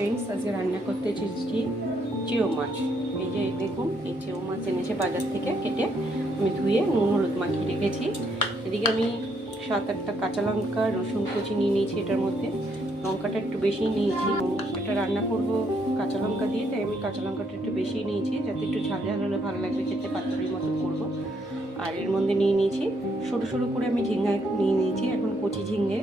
Friends, আজকে রান্না করতে এসেছি চেও মাছ। এই যে দেখুন, এই চেও মাছ এনেছে বাজার থেকে কেটে আমি ধুয়ে নুন হলুদ মাখিয়ে রেখেছি। এদিকে আমি 7-8টা কাঁচা লঙ্কা, রসুন কুচি নিয়ে নিয়েছি। এটার মধ্যে লঙ্কাটা একটু বেশি নিয়েছি, এটা রান্না করব কাঁচা লঙ্কা দিয়ে, তাই আমি কাঁচা লঙ্কাটা একটু বেশি নিয়েছি, যাতে একটু ঝাল ঝাল হলে ভালো লাগবে খেতে, পাতুরির মতো করব। আর এর মধ্যে নিয়ে নিয়েছি সরু সরু করে আমি ঝিঙ্গা নিয়ে নিয়েছি, এখন কচি ঝিঙ্গে,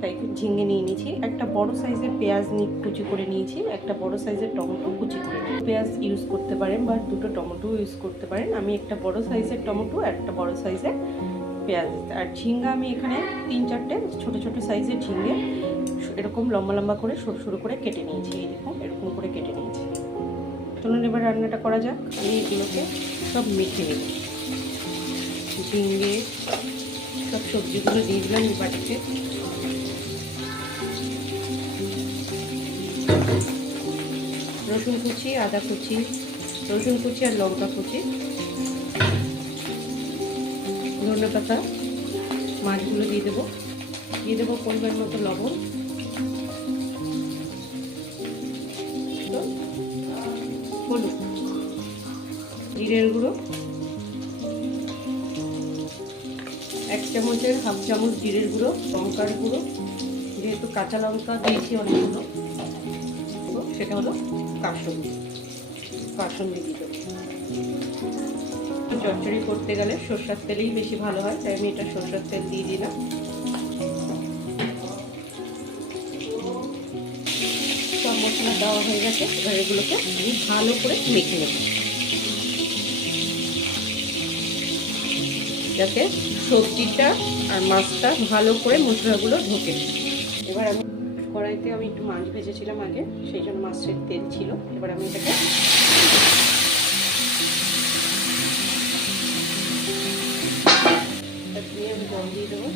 তাই ঝিঙ্গে নিয়ে নিয়েছি। একটা বড় সাইজের পেঁয়াজ কুচি করে নিয়েছি, একটা বড় সাইজের টমেটো কুচি করে নিয়েছি। পেঁয়াজ ইউজ করতে পারেন বা দুটো টমেটো ইউজ করতে পারেন। আমি একটা বড় সাইজের টমেটো আর একটা বড় সাইজের পেঁয়াজ, আর ঝিঙ্গা আমি এখানে 3-4টে ছোটো ছোটো সাইজের ঝিঙ্গে এরকম লম্বা লম্বা করে সরু সরু করে কেটে নিয়েছি। এই দেখুন, এরকম করে কেটে নিয়েছি। চলুন এবার রান্নাটা করা যাক। আমি এগুলোকে সব মেখে নেব। ঝিঙ্গে সব সবজিগুলো দিয়ে দিলাম এই বাটিতে। রসুন কুচি, আদা কুচি, রসুন কুচি আর লঙ্কা কুচি, ধনে পাতা, মাছগুলো দিয়ে দেবো পরিমাণ মতো লবণ, হলুদ, জিরের গুঁড়ো 1 চামচের হাফ চামচ জিরের গুঁড়ো, লঙ্কার গুঁড়ো, যেহেতু কাঁচা লঙ্কা দিয়েছি অনেকগুলো, তো সেটা হলো কাসুন্দি দিয়ে দেবো। চচ্চড়ি করতে গেলে সরষের তেলেই বেশি ভালো হয়, তাই আমি এটা সরষের তেল দিয়ে দিলাম। সব মশলা দেওয়া হয়ে গেছে, এবার এগুলোকে আমি ভালো করে মেখে নেব, যাতে সবজিটা আর মাছটা ভালো করে মশলাগুলো ঢোকে। এবার আমি কড়াইতে একটু মাছ ভেজেছিলাম আগে, সেই জন্য মাছের তেল ছিল। এবার আমি এটাকে আমি জল দিয়ে দেবো।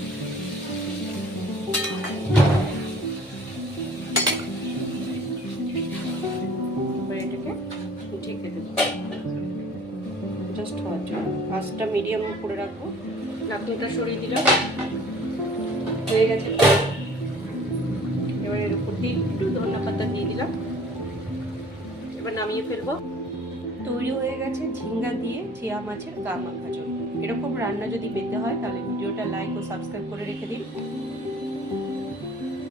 এবার এটাকে ঢেকে দেবো জাস্ট হওয়ার জন্য। আঁচটা মিডিয়াম করে রাখবো। ঢাকনাটা সরিয়ে দিলাম, হয়ে গেছে। এবার এর উপর দিয়ে একটু ধনে পাতা দিয়ে দিলাম, এবার নামিয়ে ফেলবো। তৈরি হয়ে গেছে ঝিঙ্গা দিয়ে চেয়া মাছের গা মাখা ঝোল। এরকম রান্না যদি পেতে হয় তাহলে ভিডিওটা লাইক ও সাবস্ক্রাইব করে রেখে দিন।